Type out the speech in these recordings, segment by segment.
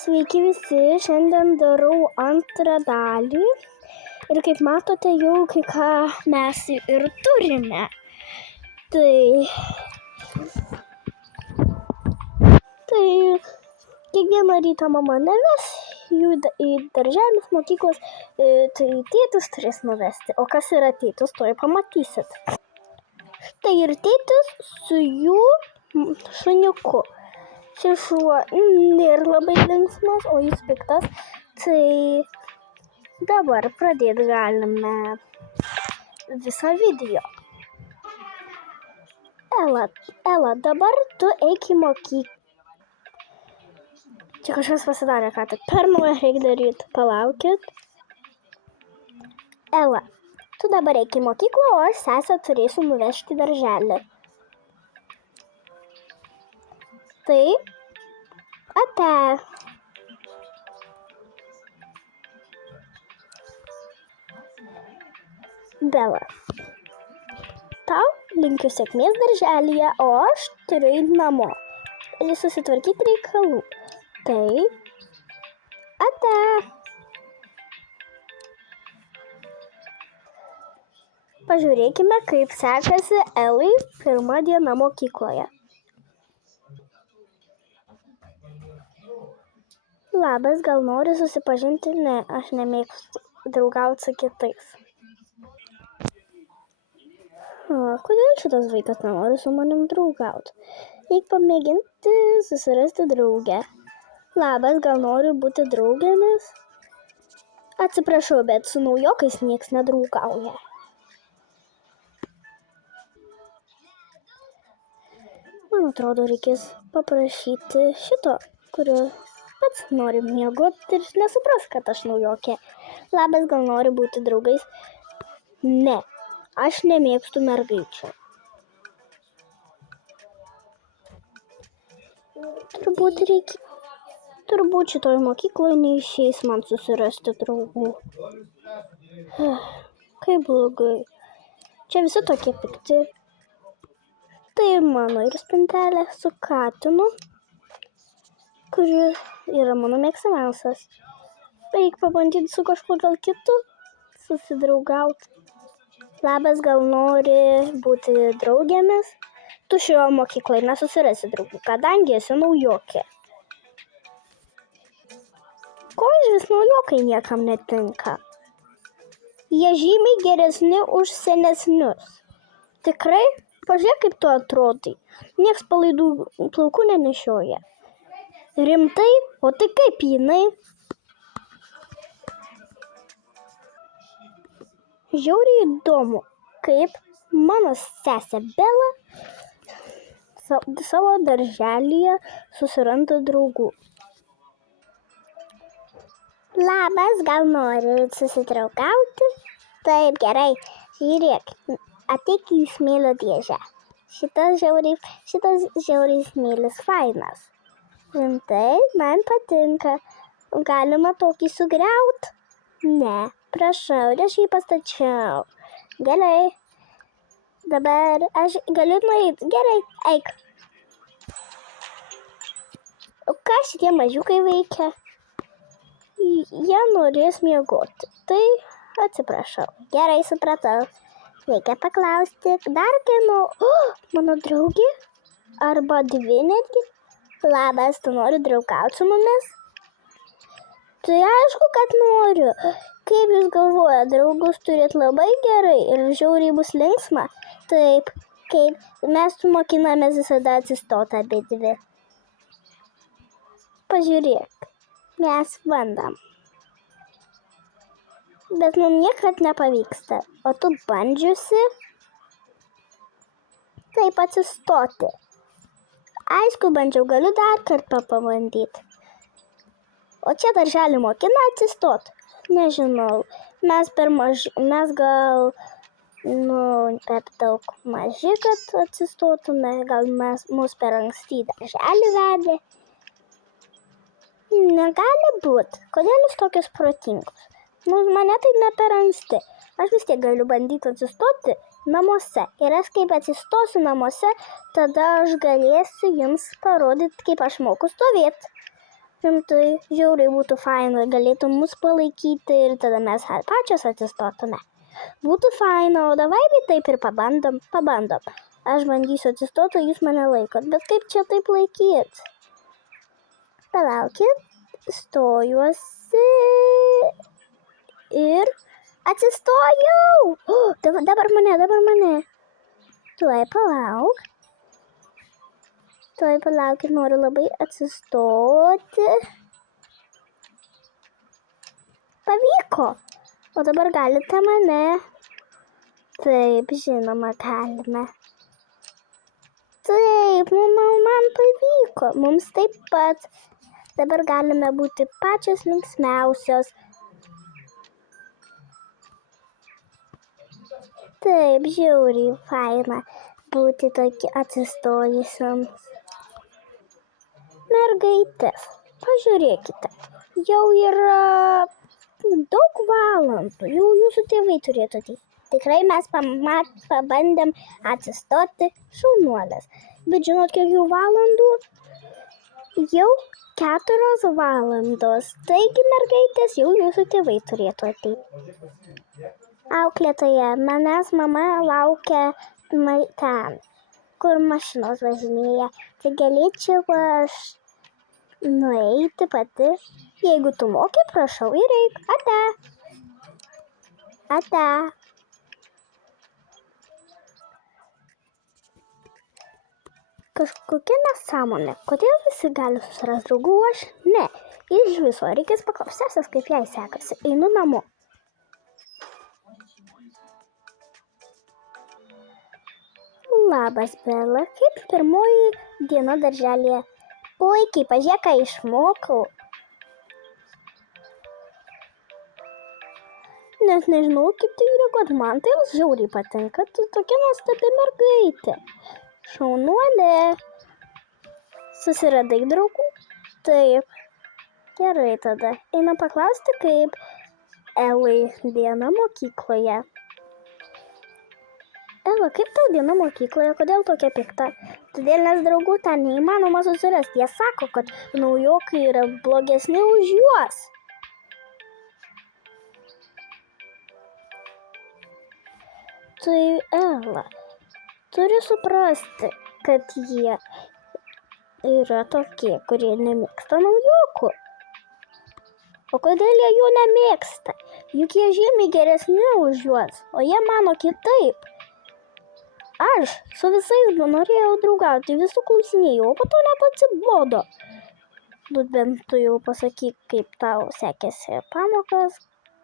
Sveiki visi, šiandien darau antrą dalį ir kaip matote jau kai ką mes ir turime. Tai kiekvieną rytą mama neves jų į darželius, mokyklos, tai tėtis turės nuvesti. O kas yra tėtis, to pamatysit. Štai ir tėtis su jų šuniuku. Šis šuo nėra labai linksmas, o jis piktas. Tai dabar pradėti galime visą video. Ela, dabar tu eik į mokyklą. Čia kažkas pasidarė ką tik. Per naują reikia daryti. Palaukit. Ela, tu dabar eik į mokyklą, o aš sesę turėsiu nuvežti į darželį. Tai ate. Bela, tau linkiu sėkmės darželyje, o aš turiu eiti namo ir susitvarkyti reikalų. Tai ate. Pažiūrėkime, kaip sekasi Elai pirmą dieną mokykloje. Labas, gal nori susipažinti? Ne, aš nemėgstu draugauti su kitais. Kodėl šitas vaikas nenori su manim draugauti? Reik pamėginti susirasti draugę. Labas, gal nori būti draugėmis? Atsiprašau, bet su naujokais nieks nedraugauja. Man atrodo, reikės paprašyti šito, kurio pats nori miegoti ir nesupras, kad aš naujokė. Labas, gal nori būti draugais? Ne, aš nemėgstu mergaičių. Turbūt šitoj mokykloje neišeis man susirasti draugų. Kaip blogai. Čia visi tokie pikti. Tai mano ir spintelė su katinu, kuri yra mano mėgstamiausias. Reikia pabandyti su kažkuo gal kitu susidraugauti. Labas, gal nori būti draugėmis? Tu šioje mokykloje nesusirasi draugų, kadangi esi naujokė. Ko išvis naujokai niekam netinka? Jie žymiai geresni už senesnius. Tikrai? Pažiūrėk, kaip tu atrodai. Nieks palaidų plaukų nenešioja. Rimtai? O tai kaip jinai? Žiauriai įdomu, kaip mano sesė Bela savo darželyje susiranda draugų. Labas, gal nori susidraugauti? Taip, gerai. Žiūrėk, ateik į smėlio dėžę. Šitas žiauriai smėlis fainas. Rimtai, man patinka. Galima tokį sugriaut? Ne, prašau, aš jį pastačiau. Gerai. Dabar aš galiu nueiti. Gerai, eik. O ką šitie mažiukai veikia? Jie norės miegoti. Tai atsiprašau. Gerai, supratau. Reikia paklausti dar kieno. Mano draugė? Arba dvi netgi? Labas, tu nori draugauti su mumis? Tai aišku, kad noriu. Kaip jūs galvoja, draugus turėt labai gerai ir žiauriai bus linksma? Taip, kaip mes su mokinamės visada atsistoti abi dvi. Pažiūrėk, mes bandam. Bet mums niekad nepavyksta. O tu bandžiusi taip atsistoti? Aišku, bandžiau, galiu dar kartą pabandyti. O čia darželį mokina atsistot? Nežinau. Mes gal per daug maži, kad atsistotume. Gal mus per anksti darželį vedė? Negali būt. Kodėl jūs tokios protingos? Mane tai ne per anksti. Aš vis tiek galiu bandyti atsistoti namuose. Ir aš kaip atsistosiu namuose, tada aš galėsiu jums parodyti, kaip aš moku stovėti. Rimtai, žiauriai būtų faina, galėtum mus palaikyti ir tada mes pačios atsistotume. Būtų faina, o davai taip ir pabandom. Aš bandysiu atsistoti, o jūs mane laikot, bet kaip čia taip laikyt? Palaukit, stojuosi ir atsistojau. Dabar mane. Tuoj palauk ir noriu labai atsistoti. Pavyko. O dabar galite mane? Taip, žinoma, galime. Taip, man pavyko. Mums taip pat. Dabar galime būti pačios linksmiausios. Taip, žiauriai faina būti tokie atsistojusiams. Mergaitės, pažiūrėkite, jau yra daug valandų, jau jūsų tėvai turėtų ateiti. Tikrai mes pabandėm atsistoti, šaunuolės. Bet žinot, kiek jau valandų? Jau 4 valandos. Taigi, mergaitės, jau jūsų tėvai turėtų ateiti. Auklėtoja, manęs mama laukia ten, kur mašinos važinėja. Tai galėčiau aš nueiti pati. Jeigu tu moki, prašau ir eik. Ate. Kažkokia nesąmonė. Kodėl visi gali susirasti draugų, aš ne. Iš viso, reikės paklausti sesės, kaip jai sekasi. Einu namo. Labas, Bela. Kaip pirmoji diena darželėje? Puikiai, pažiūrėk, ką išmokau. Net nežinau, kaip tai reaguoti. Man tai žiauriai patinka. Tu tokia nuostabi mergaitė. Šaunuolė. Susiradai draugų? Taip. Gerai tada. Einam paklausti, kaip Elai diena mokykloje. Ela, kaip tau diena mokykloje? Kodėl tokia pikta? Todėl, nes draugų ten neįmanoma susirasti. Jie sako, kad naujokai yra blogesni už juos. Tai, Ela, turi suprasti, kad jie yra tokie, kurie nemėgsta naujokų. O kodėl jie jų nemėgsta? Juk jie žymiai geresni už juos, o jie mano kitaip. Aš su visais norėjau draugauti, visų klausinėjau, o po to net atsibodo. Bent tu jau pasakyk, kaip tau sekėsi pamokas,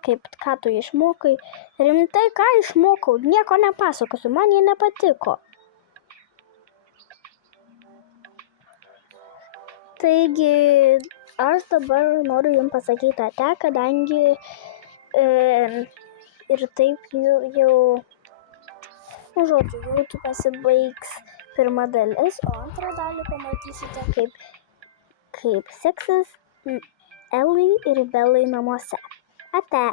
ką tu išmokai. Rimtai, ką išmokau, nieko nepasakosiu, man jie nepatiko. Taigi, aš dabar noriu jums pasakyti ate, kadangi ir taip jau... Žodžiu, jau pasibaigs pirma dalis, o antrą dalį pamatysite, kaip seksis Elai ir Belai namuose. Ate.